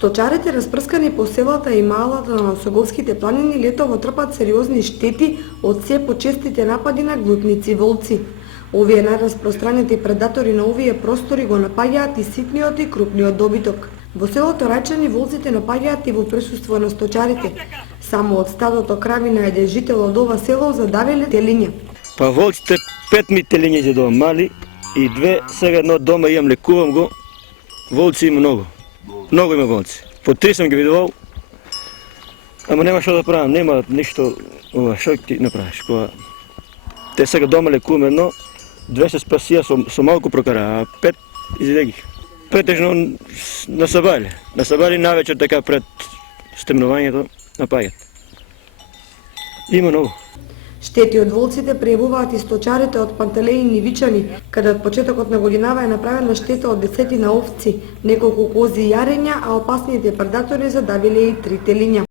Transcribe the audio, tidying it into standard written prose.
Сточарите распрскани по селата и малата на Осоговските планини летово трпат сериозни штети од се почестите напади на глутници волци. Овие најраспространети предатори на овие простори го напаѓаат и ситниот и крупниот добиток. Во селото Рајчани волците напаѓаат и во присуство на сточарите. Само од стадото крави на еден жител од ова село задавиле телиња. Па волците 5 ми телиња ќе дома мали и 2 сега едно дома имам, лекувам го. Волци има многу. Многу има волци. По 3 сам ги видувал. Ама нема што да правам, нема ништо, што ти направиш, кога те сега дома лекувам едно, 2 се спасија со малку прокара, а 5 изиде ги. Претежно на сабали. На сабали навечер така пред стемнувањето напаѓат. Има многу. Штети од волците прејавуваат и сточарите од Пантелеин и Вичани, каде од почетокот на годинава е направена штета од десетина овци, неколку кози и јарења, а опасните предатори задавиле и 3 телиња.